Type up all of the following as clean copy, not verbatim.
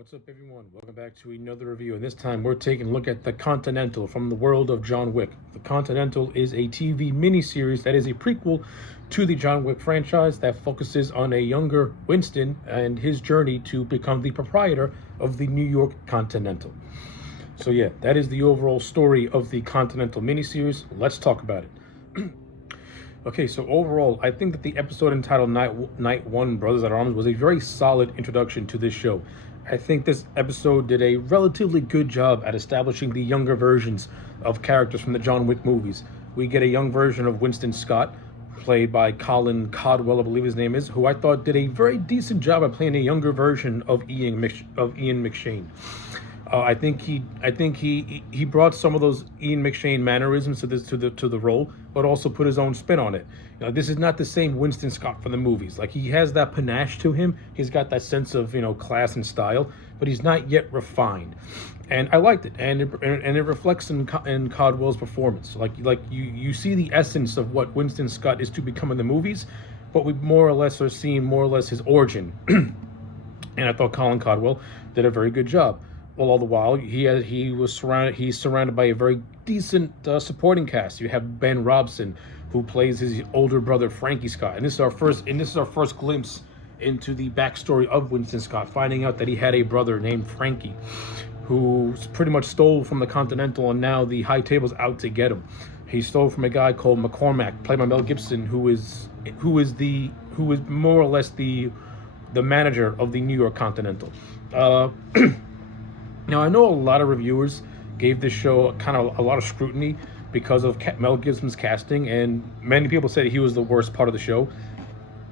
What's up, everyone? Welcome back to another review, and this time we're taking a look at The Continental from the world of John Wick. The Continental is a TV miniseries that is a prequel to the John Wick franchise that focuses on a younger Winston and his journey to become the proprietor of the New York Continental. So yeah, that is the overall story of the Continental miniseries. Let's talk about it. Okay, so overall, I think that the episode entitled Night One Brothers at Arms was a very solid introduction to this show. I think this episode did a relatively good job at establishing the younger versions of characters from the John Wick movies. We get a young version of Winston Scott, played by Colin Codwell, I believe his name is, who I thought did a very decent job at playing a younger version of Ian McShane. I think he brought some of those Ian McShane mannerisms to the role, but also put his own spin on it. This is not the same Winston Scott from the movies. Like, he has that panache to him. He's got that sense of class and style, but he's not yet refined. And I liked it, and it reflects in Codwell's performance. Like you see the essence of what Winston Scott is to become in the movies, but we more or less are seeing more or less his origin. And I thought Colin Codwell did a very good job. Well, all the while he's surrounded by a very decent supporting cast. You have Ben Robson, who plays his older brother Frankie Scott, and this is our first glimpse into the backstory of Winston Scott, finding out that he had a brother named Frankie, who pretty much stole from the Continental, and now the high table's out to get him. He stole from a guy called McCormack, played by Mel Gibson, who is more or less the manager of the New York Continental. Now, I know a lot of reviewers gave this show kind of a lot of scrutiny because of Mel Gibson's casting, and many people said he was the worst part of the show.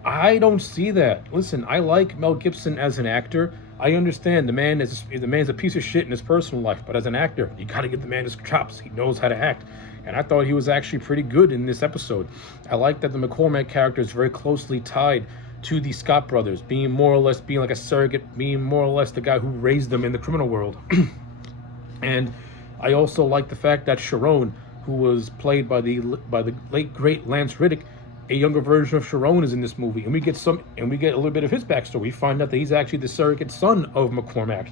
I don't see that. Listen, I like Mel Gibson as an actor. I understand the man's a piece of shit in his personal life, but as an actor, you got to give the man his chops. He knows how to act, and I thought he was actually pretty good in this episode. I like that the McCormack character is very closely tied to the Scott brothers, being like a surrogate, being more or less the guy who raised them in the criminal world. And I also like the fact that Sharon, who was played by the late great Lance Riddick, a younger version of Sharon, is in this movie, and we get a little bit of his backstory. We find out that he's actually the surrogate son of McCormack,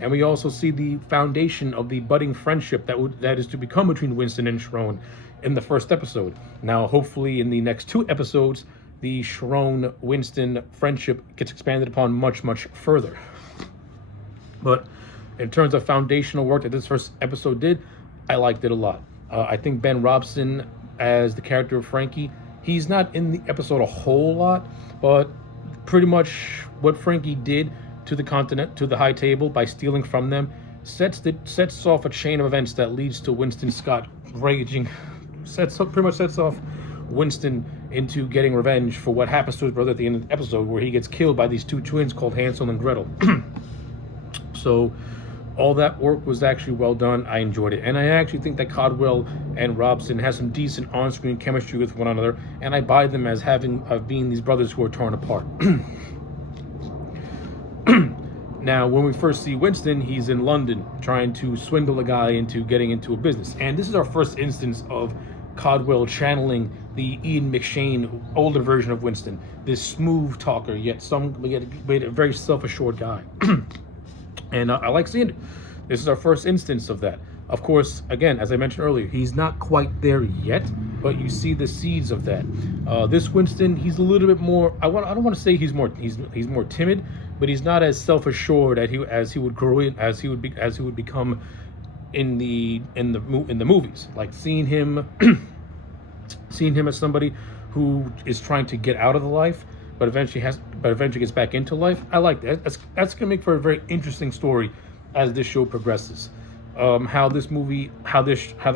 and we also see the foundation of the budding friendship that is to become between Winston and Sharon in the first episode. Now, hopefully, in the next two episodes, the Sharon-Winston friendship gets expanded upon much, much further. But in terms of foundational work that this first episode did, I liked it a lot. I think Ben Robson, as the character of Frankie, he's not in the episode a whole lot, but pretty much what Frankie did to the continent, to the high table, by stealing from them, sets off a chain of events that leads to Winston Scott pretty much sets off Winston into getting revenge for what happens to his brother at the end of the episode, where he gets killed by these two twins called Hansel and Gretel. So all that work was actually well done. I enjoyed it, and I actually think that Codwell and Robson has some decent on-screen chemistry with one another, and I buy them as being these brothers who are torn apart. Now, when we first see Winston, he's in London trying to swindle a guy into getting into a business, and this is our first instance of Codwell channeling the Ian McShane older version of Winston, this smooth talker, yet a very self-assured guy. And I like seeing it. This is our first instance of that. Of course, again, as I mentioned earlier, he's not quite there yet, but you see the seeds of that. This Winston, he's a little bit more. I don't want to say he's more timid, but he's not as self-assured as he would grow in, as he would become in the movies. Like seeing him as somebody who is trying to get out of the life, but eventually gets back into life. I like that. That's gonna make for a very interesting story as this show progresses. How the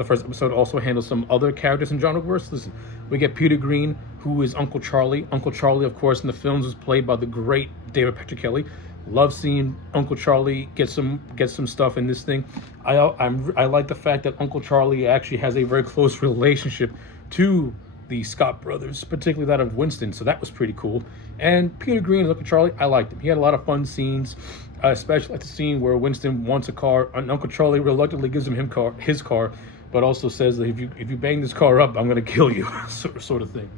first episode also handles some other characters in John Wick. Listen, we get Peter Green, who is Uncle Charlie. Uncle Charlie, of course, in the films was played by the great David Petrocelli. Love seeing Uncle Charlie get some stuff in this thing. I like the fact that Uncle Charlie actually has a very close relationship to the Scott brothers, particularly that of Winston, so that was pretty cool. And Peter Green as Uncle Charlie, I liked him. He had a lot of fun scenes, especially at the scene where Winston wants a car, and Uncle Charlie reluctantly gives him his car, but also says that if you bang this car up, I'm going to kill you, sort of thing.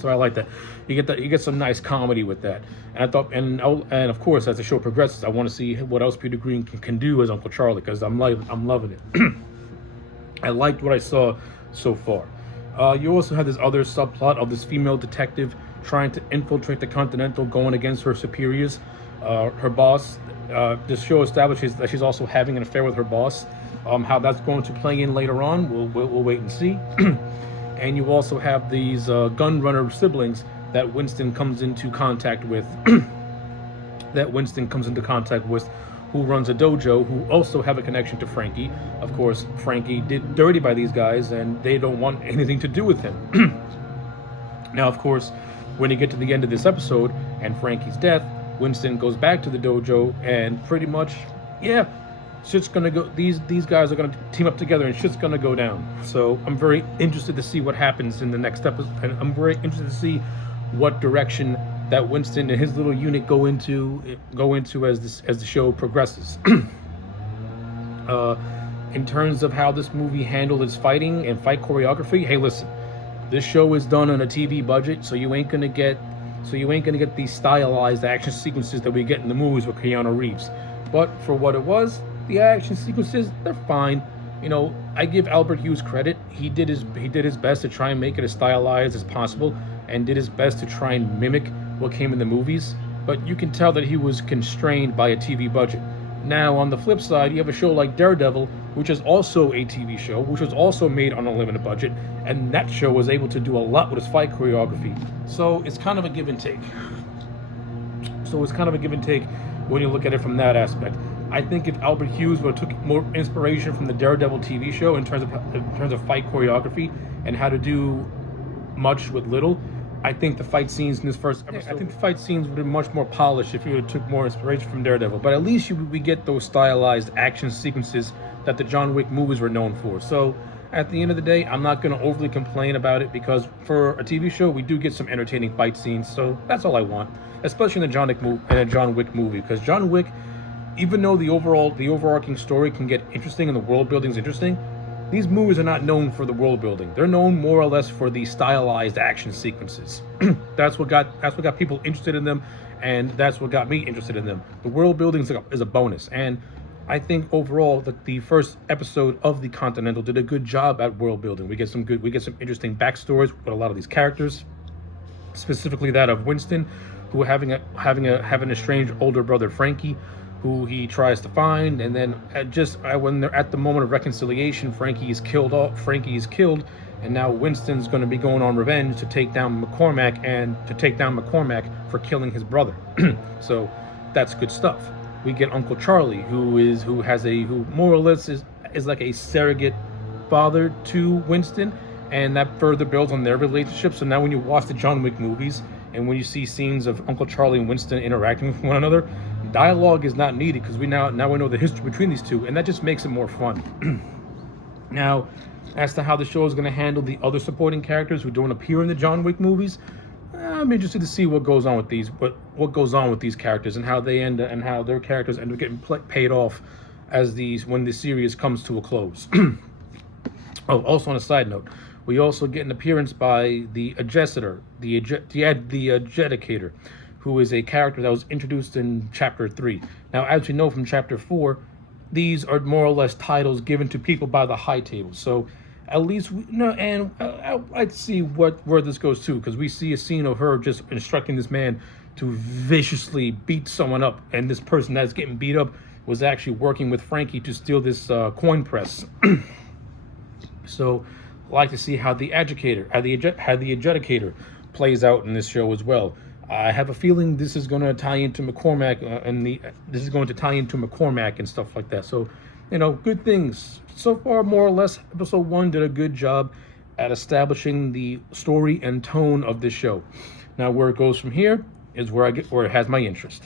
So I like that. You get some nice comedy with that. And I thought, and of course, as the show progresses, I want to see what else Peter Green can do as Uncle Charlie, because I'm loving it. I liked what I saw so far. You also have this other subplot of this female detective trying to infiltrate the Continental, going against her superiors, her boss. This show establishes that she's also having an affair with her boss. How that's going to play in later on, we'll wait and see. And you also have these gun runner siblings that Winston comes into contact with. Who runs a dojo, who also have a connection to Frankie. Of course, Frankie did dirty by these guys, and they don't want anything to do with him. Now, of course, when you get to the end of this episode and Frankie's death, Winston goes back to the dojo, and pretty much, yeah, shit's gonna go. These guys are gonna team up together, and shit's gonna go down. So I'm very interested to see what happens in the next episode, and I'm very interested to see what direction that Winston and his little unit go into as the show progresses. In terms of how this movie handled its fighting and fight choreography, hey, listen, this show is done on a TV budget, so you ain't gonna get these stylized action sequences that we get in the movies with Keanu Reeves. But for what it was, the action sequences, they're fine. You know, I give Albert Hughes credit. He did his best to try and make it as stylized as possible, and did his best to try and mimic what came in the movies, but you can tell that he was constrained by a TV budget. Now, on the flip side, you have a show like Daredevil, which is also a TV show, which was also made on a limited budget, and that show was able to do a lot with its fight choreography. So it's kind of a give and take. When you look at it from that aspect. I think if Albert Hughes would have took more inspiration from the Daredevil TV show in terms of fight choreography and how to do much with little, I think the fight scenes in this first episode, I think the fight scenes would have been much more polished if you would have took more inspiration from Daredevil. But at least we get those stylized action sequences that the John Wick movies were known for. So at the end of the day, I'm not going to overly complain about it, because for a TV show, we do get some entertaining fight scenes. So that's all I want, especially in a John Wick movie, because John Wick, even though the overarching story can get interesting and the world building is interesting, these movies are not known for the world building. They're known more or less for the stylized action sequences. That's what got people interested in them, and that's what got me interested in them. The world building is a bonus, and I think overall the first episode of the Continental did a good job at world building. We get some interesting backstories with a lot of these characters, specifically that of Winston, who having an estranged older brother, Frankie, who he tries to find, and then when they're at the moment of reconciliation, Frankie is killed, and now Winston's going to be going on revenge to take down McCormack for killing his brother. So that's good stuff. We get Uncle Charlie, who more or less is like a surrogate father to Winston, and that further builds on their relationship. So now when you watch the John Wick movies, and when you see scenes of Uncle Charlie and Winston interacting with one another, dialogue is not needed, because we now know the history between these two, and that just makes it more fun. Now, as to how the show is going to handle the other supporting characters who don't appear in the John Wick movies, I'm interested to see what goes on with these characters, and how their characters end up getting paid off when the series comes to a close. Oh, also on a side note, we also get an appearance by the Adjudicator, who is a character that was introduced in Chapter 3. Now, as we know from Chapter 4, these are more or less titles given to people by the high table. So at least, I'd see where this goes to, because we see a scene of her just instructing this man to viciously beat someone up, and this person that's getting beat up was actually working with Frankie to steal this coin press. So I like to see how the Adjudicator plays out in this show as well. I have a feeling this is going to tie into McCormack, and stuff like that. So, good things so far. More or less, episode 1 did a good job at establishing the story and tone of this show. Now, where it goes from here is where it has my interest.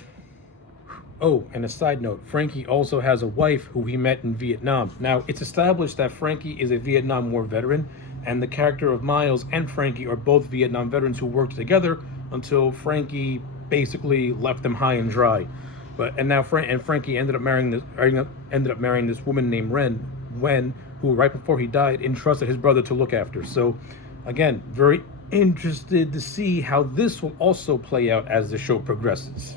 Oh, and a side note, Frankie also has a wife who he met in Vietnam. Now, it's established that Frankie is a Vietnam War veteran, and the character of Miles and Frankie are both Vietnam veterans who worked together until Frankie basically left them high and dry. Frankie ended up marrying this woman named Wen, who right before he died entrusted his brother to look after. So, again, very interested to see how this will also play out as the show progresses.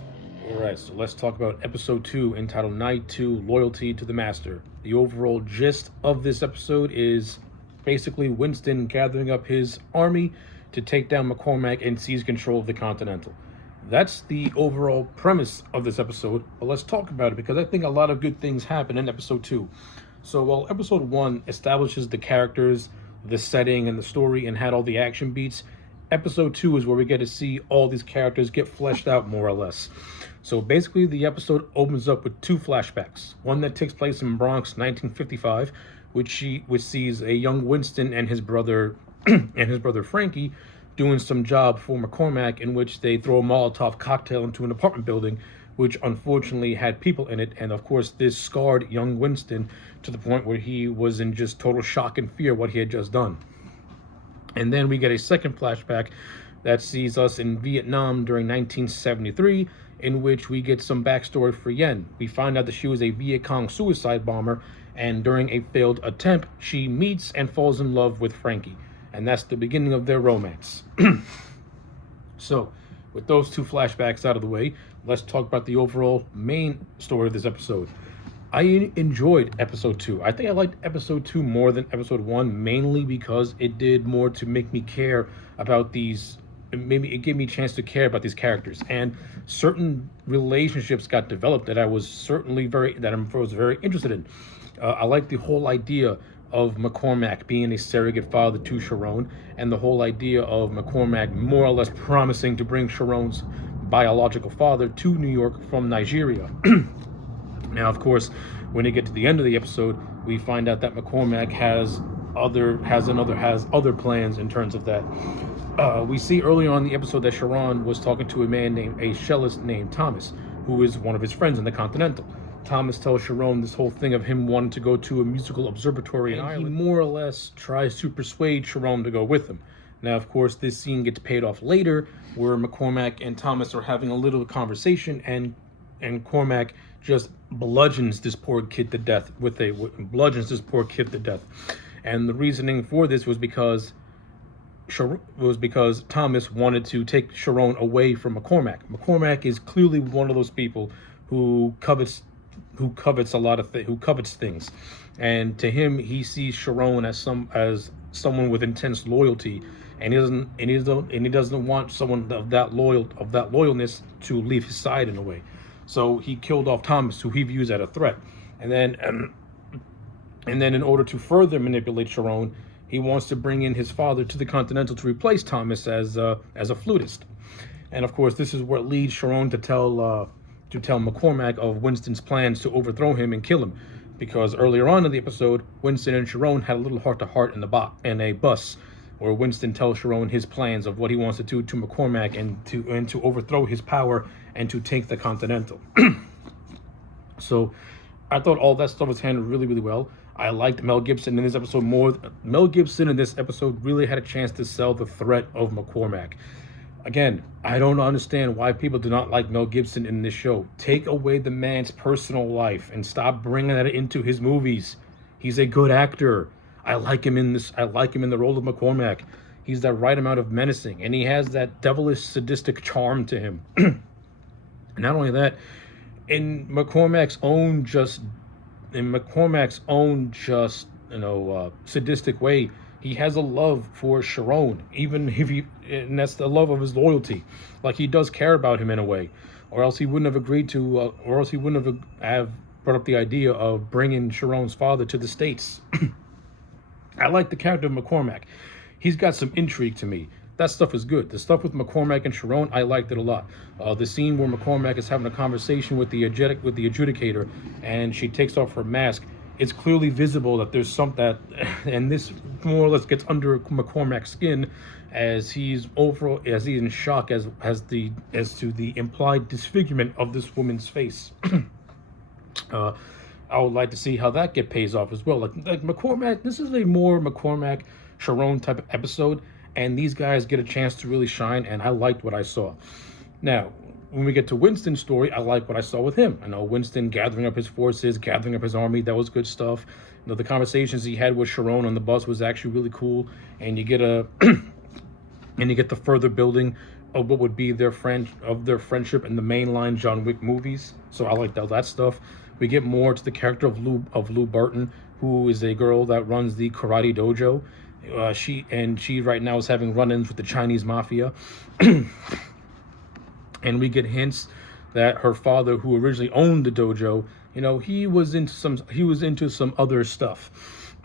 Alright, so let's talk about episode 2, entitled Night 2, Loyalty to the Master. The overall gist of this episode is basically Winston gathering up his army to take down McCormack and seize control of the Continental. That's the overall premise of this episode, but let's talk about it because I think a lot of good things happen in episode 2. So while episode 1 establishes the characters, the setting, and the story and had all the action beats, episode 2 is where we get to see all these characters get fleshed out more or less. So basically the episode opens up with 2 flashbacks. One that takes place in Bronx 1955, which sees a young Winston and his brother Frankie doing some job for McCormack, in which they throw a Molotov cocktail into an apartment building, which unfortunately had people in it. And of course, this scarred young Winston to the point where he was in just total shock and fear what he had just done. And then we get a second flashback that sees us in Vietnam during 1973, in which we get some backstory for Yen. We find out that she was a Viet Cong suicide bomber, and during a failed attempt, she meets and falls in love with Frankie. And that's the beginning of their romance. So, with those 2 flashbacks out of the way, let's talk about the overall main story of this episode. I enjoyed episode 2. I think I liked episode 2 more than episode 1, mainly because it did more to make me care about these. Maybe it gave me a chance to care about these characters, and certain relationships got developed that I was very interested in. I like the whole idea of McCormack being a surrogate father to Sharon, and the whole idea of McCormack more or less promising to bring Sharon's biological father to New York from Nigeria. Now, of course, when you get to the end of the episode, we find out that McCormack has other plans in terms of that. We see earlier on in the episode that Sharon was talking to a cellist named Thomas, who is one of his friends in the Continental. Thomas tells Sharon this whole thing of him wanting to go to a musical observatory in Ireland. He more or less tries to persuade Sharon to go with him. Now, of course, this scene gets paid off later, where McCormack and Thomas are having a little conversation, and Cormac just bludgeons this poor kid to death And the reasoning for this was because Thomas wanted to take Sharon away from McCormack. McCormack is clearly one of those people who covets things, and to him, he sees Sharon as someone with intense loyalty, and he doesn't want someone of that loyalness to leave his side in a way. So he killed off Thomas, who he views as a threat, and then in order to further manipulate Sharon, he wants to bring in his father to the Continental to replace Thomas as a flutist. And of course, this is what leads Sharon to tell McCormack of Winston's plans to overthrow him and kill him, because earlier on in the episode, Winston and Sharon had a little heart-to-heart in a bus, where Winston tells Sharon his plans of what he wants to do to McCormack and to overthrow his power and to take the Continental. So I thought all that stuff was handled really, really well. I liked Mel Gibson in this episode more. Mel Gibson in this episode really had a chance to sell the threat of McCormack. Again, I don't understand why people do not like Mel Gibson in this show. Take away the man's personal life and stop bringing that into his movies. He's a good actor. I like him in the role of McCormack. He's the right amount of menacing, and he has that devilish, sadistic charm to him. Not only that, in McCormack's own sadistic way, he has a love for Sharon, and that's the love of his loyalty. Like, he does care about him in a way, or else he wouldn't have brought up the idea of bringing Sharon's father to the States. I like the character of McCormack. He's got some intrigue to me. That stuff is good. The stuff with McCormack and Sharon, I liked it a lot. The scene where McCormack is having a conversation with the adjudicator, and she takes off her mask. It's clearly visible that there's something and this more or less gets under McCormack's skin, as he's in shock as to the implied disfigurement of this woman's face. I would like to see how that pays off as well. Like McCormack, this is a more McCormack Sharon type of episode, and these guys get a chance to really shine, and I liked what I saw. Now, when we get to Winston's story, I like what I saw with him. I know Winston gathering up his forces, gathering up his army, that was good stuff. You know, the conversations he had with Sharon on the bus was actually really cool, and you get a and you get the further building of what would be their friendship in the mainline John Wick movies. So I like that stuff. We get more to the character of Lou Barton, who is a girl that runs the karate dojo. She right now is having run-ins with the Chinese mafia, and we get hints that her father, who originally owned the dojo, he was into some other stuff.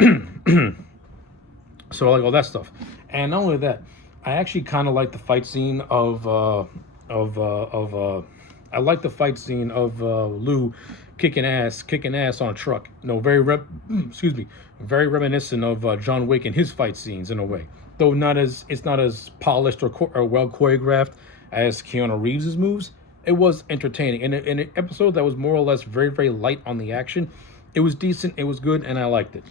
So I like all that stuff, and not only that, I actually kind of like the fight scene of I like the fight scene of Lou kicking ass on a truck. Very reminiscent of John Wick and his fight scenes in a way. Though it's not as polished or well choreographed as Keanu Reeves's moves. It was entertaining. In an episode that was more or less very, very light on the action, it was decent, it was good, and I liked it.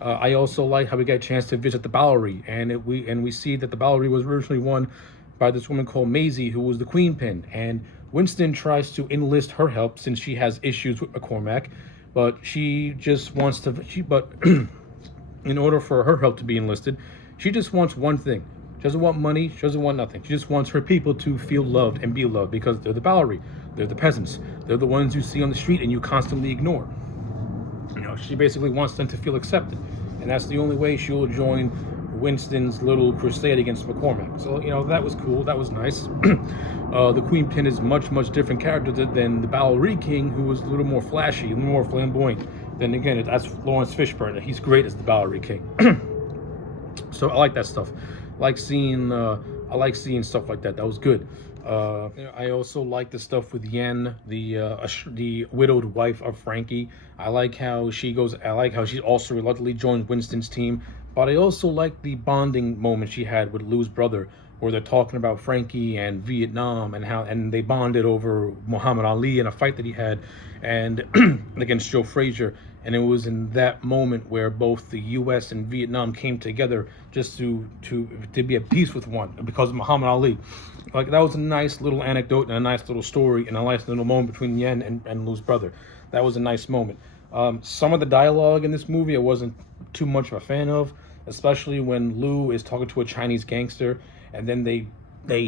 I also like how we got a chance to visit the Bowery, and we see that the Bowery was originally won by this woman called Maisie, who was the Queen Pin, and Winston tries to enlist her help since she has issues with McCormack, but she just wants to. But in order for her help to be enlisted, she just wants one thing. She doesn't want money. She doesn't want nothing. She just wants her people to feel loved and be loved because they're the Bowery. They're the peasants. They're the ones you see on the street and you constantly ignore. She basically wants them to feel accepted, and that's the only way she will join Winston's little crusade against McCormack. So that was cool. That was nice. The Queen Pin is much different character than the Bowery King, who was a little more flashy, a little more flamboyant. Then again, that's Lawrence Fishburne. He's great as the Bowery King. So I like that stuff. I like seeing stuff like that. That was good. I also like the stuff with Yen, the widowed wife of Frankie. I like how she also reluctantly joined Winston's team. But I also like the bonding moment she had with Lou's brother, where they're talking about Frankie and Vietnam and they bonded over Muhammad Ali in a fight that he had and against Joe Frazier. And it was in that moment where both the U.S. and Vietnam came together just to be at peace with one because of Muhammad Ali. Like, that was a nice little anecdote and a nice little story and a nice little moment between Yen and Lou's brother. That was a nice moment. Some of the dialogue in this movie I wasn't too much of a fan of, especially when Lou is talking to a Chinese gangster, and then they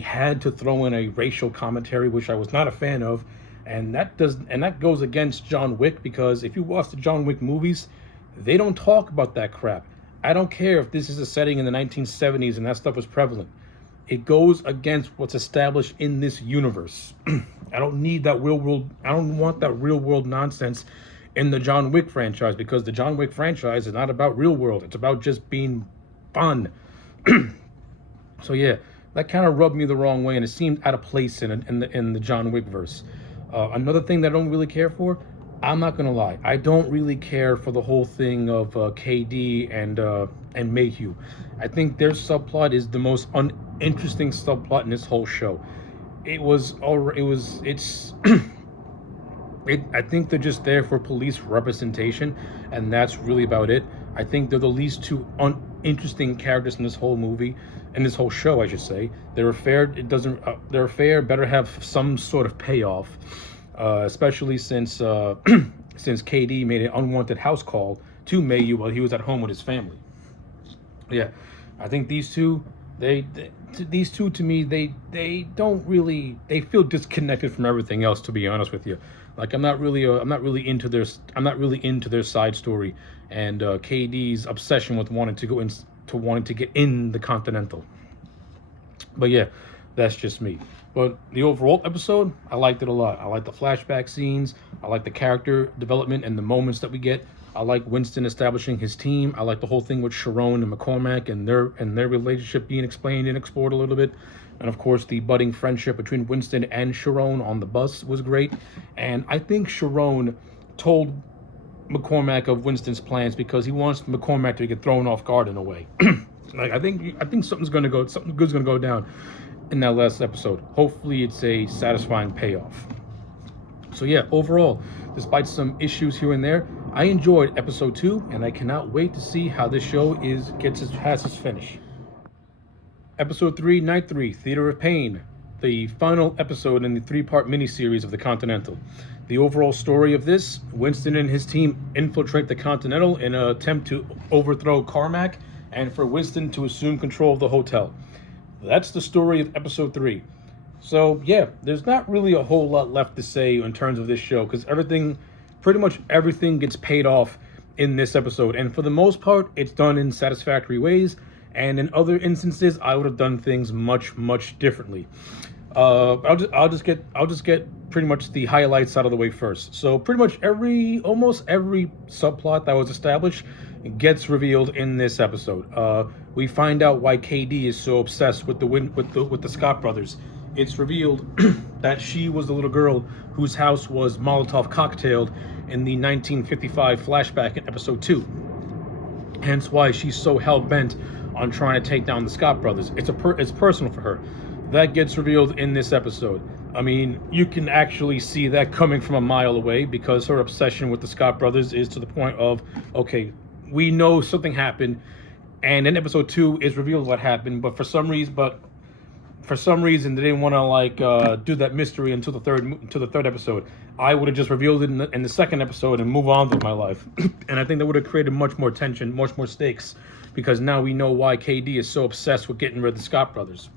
had to throw in a racial commentary, which I was not a fan of, and that goes against John Wick, because if you watch the John Wick movies, they don't talk about that crap. I don't care if this is a setting in the 1970s and that stuff was prevalent. It goes against what's established in this universe. I don't want that real world nonsense in the John Wick franchise, because the John Wick franchise is not about real world. It's about just being fun. So yeah, that kind of rubbed me the wrong way, and it seemed out of place in the John Wick verse. Another thing that I don't really care for, I'm not gonna lie, I don't really care for the whole thing of KD and Mayhew. I think their subplot is the most uninteresting subplot in this whole show. I think they're just there for police representation, and that's really about it. I think they're the least two uninteresting characters in this whole movie, in this whole show, I should say. Their affair better have some sort of payoff, especially since KD made an unwanted house call to Mayu while he was at home with his family. Yeah, I think these two to me, they feel disconnected from everything else, to be honest with you. Like, I'm not really into their side story and KD's obsession with wanting to get in the Continental. But yeah, that's just me. But the overall episode, I liked it a lot. I like the flashback scenes. I like the character development and the moments that we get. I like Winston establishing his team. I like the whole thing with Sharon and McCormack and their relationship being explained and explored a little bit. And of course, the budding friendship between Winston and Sharon on the bus was great. And I think Sharon told McCormack of Winston's plans because he wants McCormack to get thrown off guard in a way. Like, I think something good's gonna go down in that last episode. Hopefully, it's a satisfying payoff. So yeah, overall, despite some issues here and there, I enjoyed episode 2, and I cannot wait to see how this show has its finish. Episode 3, Night 3, Theater of Pain, the final episode in the 3-part miniseries of the Continental. The overall story of this: Winston and his team infiltrate the Continental in an attempt to overthrow Carmack and for Winston to assume control of the hotel. That's the story of episode 3. So yeah, there's not really a whole lot left to say in terms of this show because pretty much everything gets paid off in this episode, and for the most part, it's done in satisfactory ways. And in other instances, I would have done things much differently. I'll just get pretty much the highlights out of the way first. So pretty much almost every subplot that was established gets revealed in this episode. We find out why KD is so obsessed with the Scott brothers. It's revealed that she was the little girl whose house was Molotov cocktailed in the 1955 flashback in episode 2. Hence why she's so hell-bent on trying to take down the Scott brothers. It's personal for her. That gets revealed in this episode. I mean, you can actually see that coming from a mile away because her obsession with the Scott brothers is to the point of, okay, we know something happened, and in episode 2 is revealed what happened, but for some reason they didn't want to do that mystery until the third episode. I would have just revealed it in the second episode and move on with my life. And I think that would have created much more tension, much more stakes, because now we know why KD is so obsessed with getting rid of the Scott brothers.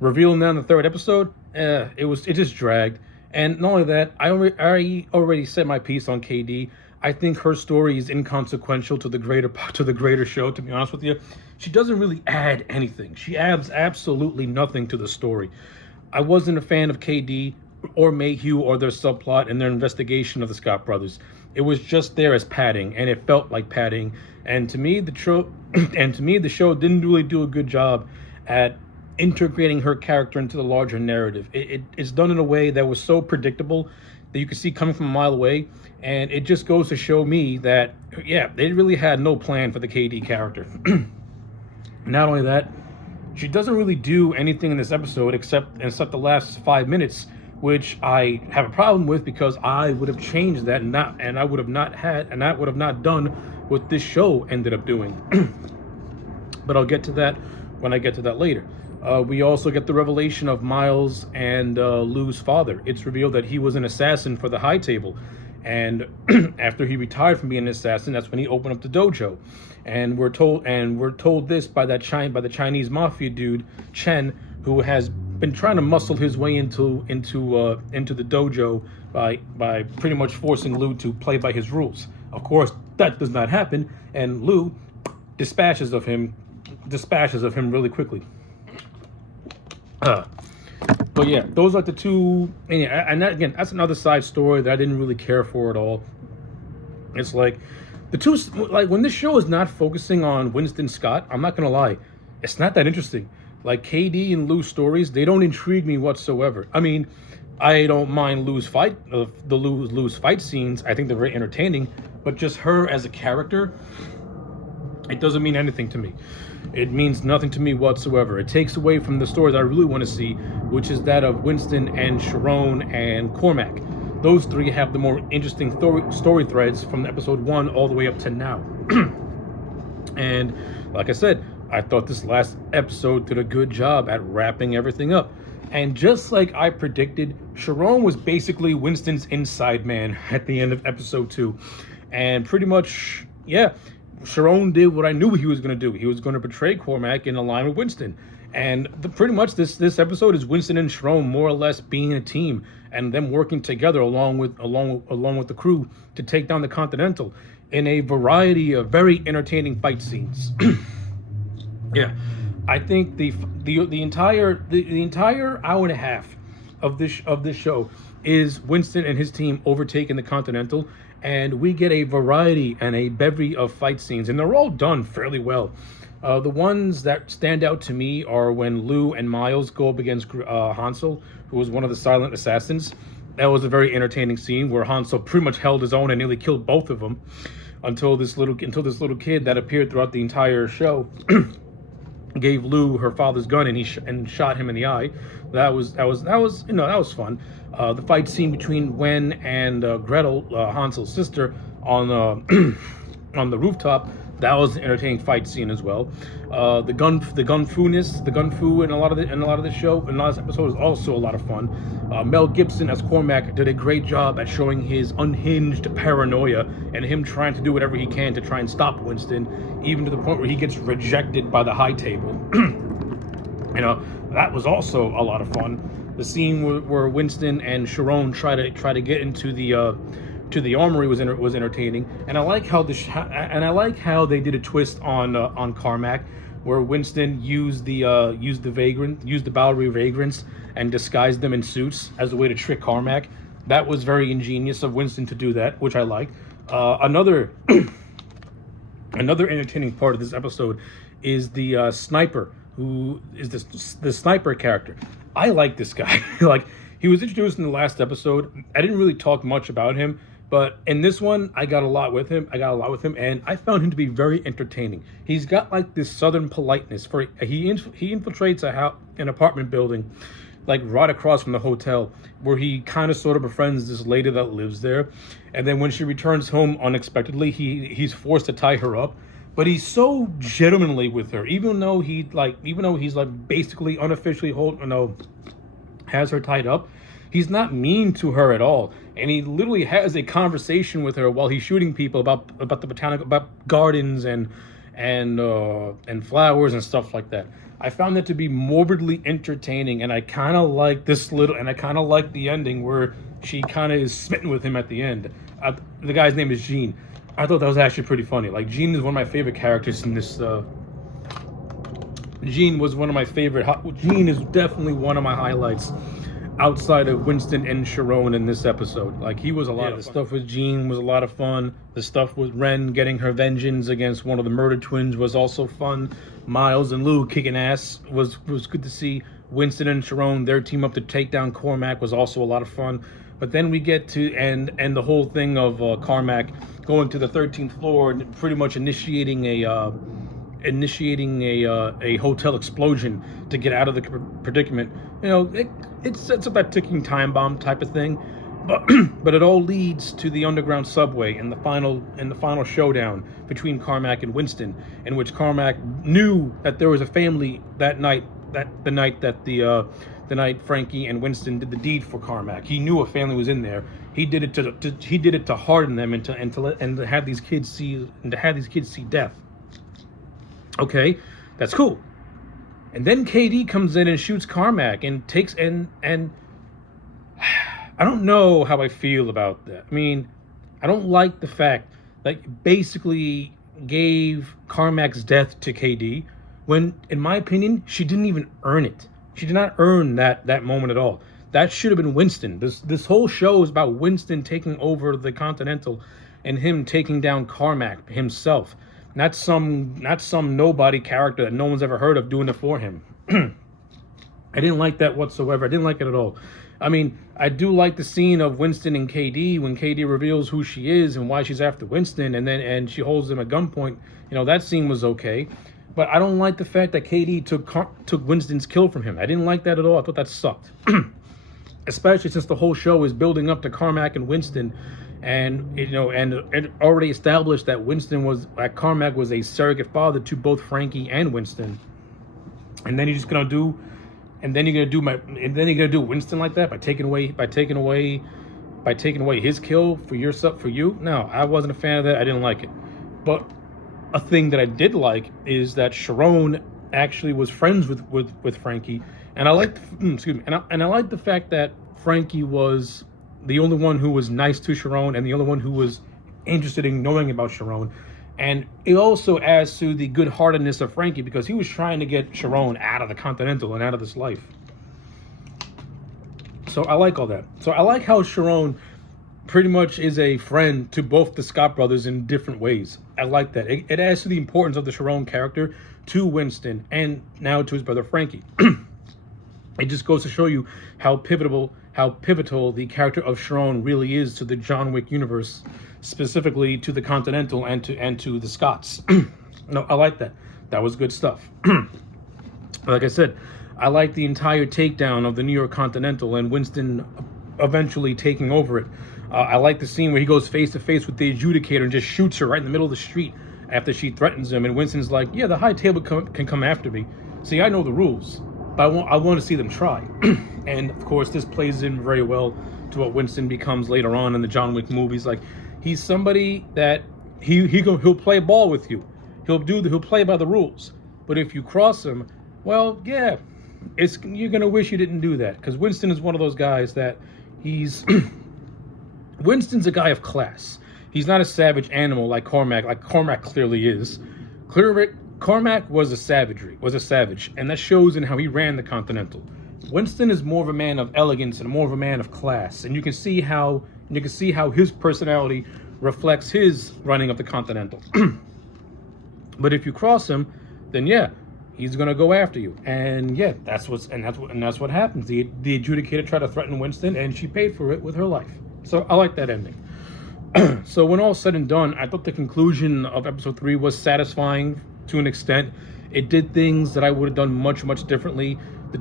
Revealing that in the third episode, it just dragged. And not only that, I already said my piece on KD. I think her story is inconsequential to the greater show, to be honest with you. She doesn't really add anything. She adds absolutely nothing to the story. I wasn't a fan of KD or Mayhew or their subplot and their investigation of the Scott brothers. It was just there as padding, and it felt like padding. And to me, the show didn't really do a good job at integrating her character into the larger narrative. It's done in a way that was so predictable that you could see coming from a mile away, and it just goes to show me that, yeah, they really had no plan for the KD character. Not only that, she doesn't really do anything in this episode except the last 5 minutes, which I have a problem with because I would have changed that and that would have not done what this show ended up doing. But I'll get to that when I get to that later. We also get the revelation of Miles and Lou's father. It's revealed that he was an assassin for the High Table, and after he retired from being an assassin, that's when he opened up the dojo. And we're told this by the Chinese mafia dude Chen, who has been trying to muscle his way into the dojo by pretty much forcing Lou to play by his rules. Of course, that does not happen, and Lou dispatches of him really quickly. But yeah, those are the two, and that, again, that's another side story that I didn't really care for at all. It's like the two, like when this show is not focusing on Winston Scott, I'm not gonna lie, it's not that interesting. Like KD and Lou's stories, they don't intrigue me whatsoever. I mean, I don't mind Lou's fight scenes. I think they're very entertaining, but just her as a character, it doesn't mean anything to me. It means nothing to me whatsoever. It takes away from the stories I really want to see, which is that of Winston and Sharon and Cormac. Those three have the more interesting story threads from episode 1 all the way up to now. And like I said, I thought this last episode did a good job at wrapping everything up. And just like I predicted, Sharon was basically Winston's inside man at the end of episode 2. And pretty much, yeah, Sharon did what I knew he was going to do. He was going to betray Cormac in line with Winston. And pretty much this episode is Winston and Sharon more or less being a team and them working together along with the crew to take down the Continental in a variety of very entertaining fight scenes. Yeah, I think the entire hour and a half of this show is Winston and his team overtaking the Continental, and we get a variety and a bevy of fight scenes, and they're all done fairly well. The ones that stand out to me are when Lou and Miles go up against Hansel, who was one of the silent assassins. That was a very entertaining scene where Hansel pretty much held his own and nearly killed both of them until this little kid that appeared throughout the entire show gave Lou her father's gun and shot him in the eye. That was fun. The fight scene between Wen and Gretel, Hansel's sister, on on the rooftop, that was an entertaining fight scene as well. The gun fu in a lot of the show, in the last episode, is also a lot of fun. Mel Gibson as Cormac did a great job at showing his unhinged paranoia and him trying to do whatever he can to try and stop Winston, even to the point where he gets rejected by the High Table. You know, that was also a lot of fun. The scene where Winston and Sharon try to get into the armory was entertaining, and I like how they did a twist on Carmack, where Winston used the Bowery vagrants and disguised them in suits as a way to trick Carmack. That was very ingenious of Winston to do that, which I like. Another another entertaining part of this episode is the sniper, who is the sniper character. I like this guy. Like, he was introduced in the last episode. I didn't really talk much about him, but in this one, I got a lot with him, and I found him to be very entertaining. He's got like this southern politeness. He infiltrates an apartment building, like right across from the hotel, where he kind of sort of befriends this lady that lives there, and then when she returns home unexpectedly, he's forced to tie her up. But he's so gentlemanly with her, even though he's like basically unofficially has her tied up. He's not mean to her at all, and he literally has a conversation with her while he's shooting people about about gardens and flowers and stuff like that. I found that to be morbidly entertaining, and I kind of like the ending where she kind of is smitten with him at the end. The guy's name is Gene. I thought that was actually pretty funny. Like, Gene is one of my favorite characters in this. Gene is definitely one of my highlights outside of Winston and Sharon in this episode. Like, he was a lot of fun. The stuff with Gene was a lot of fun. The stuff with Ren getting her vengeance against one of the murdered twins was also fun. Miles and Lou kicking ass was good to see. Winston and Sharon, their team up to take down Cormac, was also a lot of fun. But then we get to and the whole thing of Carmack going to the 13th floor and pretty much initiating a hotel explosion to get out of the predicament. You know, it sets up that ticking time bomb type of thing, but it all leads to the underground subway and the final showdown between Carmack and Winston, in which Carmack knew that there was a family the night Frankie and Winston did the deed for Carmack. He knew a family was in there. He did it to harden them and to have these kids see death. Okay, that's cool. And then KD comes in and shoots Carmack and takes and I don't know how I feel about that. I mean, I don't like the fact that basically gave Carmack's death to KD when, in my opinion, she didn't even earn it. She did not earn that moment at all. That should have been Winston. This whole show is about Winston taking over the Continental and him taking down Carmack himself. Not some nobody character that no one's ever heard of doing it for him. I didn't like that whatsoever. I didn't like it at all. I mean, I do like the scene of Winston and KD when KD reveals who she is and why she's after Winston, and she holds him at gunpoint. You know, that scene was okay. But I don't like the fact that KD took Winston's kill from him. I didn't like that at all. I thought that sucked. Especially since the whole show is building up to Carmack and Winston, and it already established that Carmack was a surrogate father to both Frankie and Winston. And then you're gonna do Winston like that by taking away his kill for you. No, I wasn't a fan of that. I didn't like it. But a thing that I did like is that Sharon actually was friends with Frankie, and I liked I liked the fact that Frankie was the only one who was nice to Sharon and the only one who was interested in knowing about Sharon. And it also adds to the good-heartedness of Frankie, because he was trying to get Sharon out of the Continental and out of this life. So I like all that. So I like how Sharon pretty much is a friend to both the Scott brothers in different ways. I like that. It adds to the importance of the Sharon character to Winston and now to his brother Frankie. It just goes to show you how pivotal the character of Sharon really is to the John Wick universe, specifically to the Continental and to the Scotts. No, I like that. That was good stuff. Like I said, I like the entire takedown of the New York Continental and Winston eventually taking over it. I like the scene where he goes face to face with the adjudicator and just shoots her right in the middle of the street after she threatens him. And Winston's like, yeah, the high table can come after me. See, I know the rules, but I want to see them try. And of course, this plays in very well to what Winston becomes later on in the John Wick movies. Like, he's somebody that he'll play ball with you. He'll play by the rules. But if you cross him, well, yeah, you're gonna wish you didn't do that, because Winston is one of those guys that he's Winston's a guy of class. He's not a savage animal like Cormac clearly is. Cormac was a savage, and that shows in how he ran the Continental. Winston is more of a man of elegance and more of a man of class, and you can see how his personality reflects his running of the Continental. But if you cross him, then yeah, he's gonna go after you, and yeah, that's what happens. The adjudicator tried to threaten Winston, and she paid for it with her life. So I like that ending. So when all's said and done, I thought the conclusion of episode 3 was satisfying to an extent. It did things that I would have done much differently. The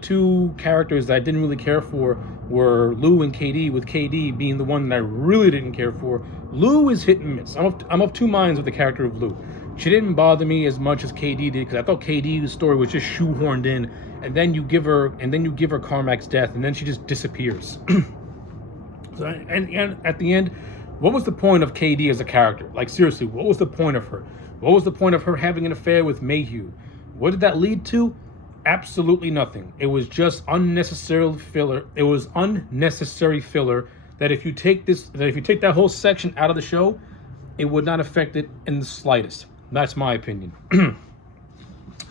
two characters that I didn't really care for were Lou and KD, with KD being the one that I really didn't care for. Lou is hit and miss. I'm of two minds with the character of Lou. She didn't bother me as much as KD did, because I thought KD's story was just shoehorned in, and then you give her Carmac's death, and then she just disappears. And at the end, what was the point of KD as a character? Like, seriously, what was the point of her? What was the point of her having an affair with Mayhew? What did that lead to? Absolutely nothing. It was just unnecessary filler. It was unnecessary filler that if you take that whole section out of the show, it would not affect it in the slightest. That's my opinion.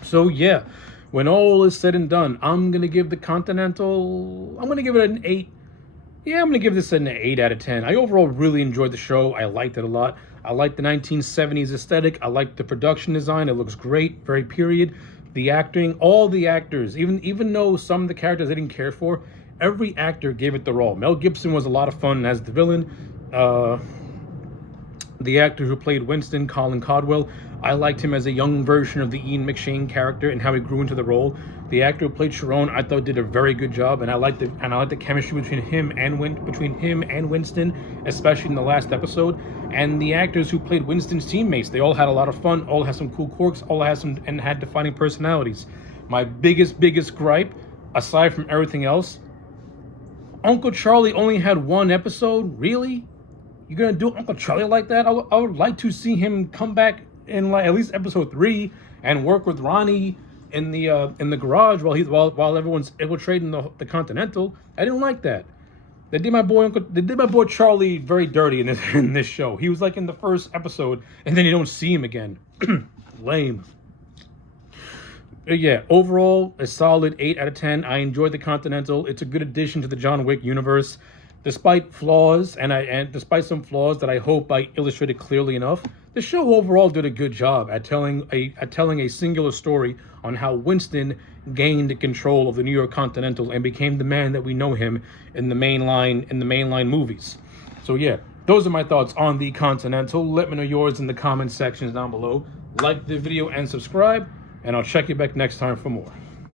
So yeah, when all is said and done, I'm going to give the Continental, I'm going to give it an 8. Yeah, I'm going to give this an 8 out of 10. I overall really enjoyed the show. I liked it a lot. I like the 1970s aesthetic. I like the production design. It looks great, very period. The acting, all the actors, even though some of the characters I didn't care for, every actor gave it their all. Mel Gibson was a lot of fun as the villain. The actor who played Winston, Colin Caldwell, I liked him as a young version of the Ian McShane character and how he grew into the role. The actor who played Sharon, I thought did a very good job, and I liked the chemistry between him and Winston, especially in the last episode. And the actors who played Winston's teammates, they all had a lot of fun, all had some cool quirks, all had defining personalities. My biggest gripe, aside from everything else, Uncle Charlie only had one episode. Really? You're gonna do Uncle Charlie like that? I would like to see him come back in like at least episode 3 and work with Ronnie in the garage while everyone's infiltrating the Continental. I didn't like that. They did my boy Charlie very dirty in this show. He was like in the first episode, and then you don't see him again. Lame. Yeah, overall, a solid 8 out of 10. I enjoyed the Continental. It's a good addition to the John Wick universe. Despite flaws, and despite some flaws that I hope I illustrated clearly enough, the show overall did a good job at telling a singular story on how Winston gained control of the New York Continental and became the man that we know him in the mainline movies. So yeah, those are my thoughts on the Continental. Let me know yours in the comment sections down below. Like the video and subscribe, and I'll check you back next time for more.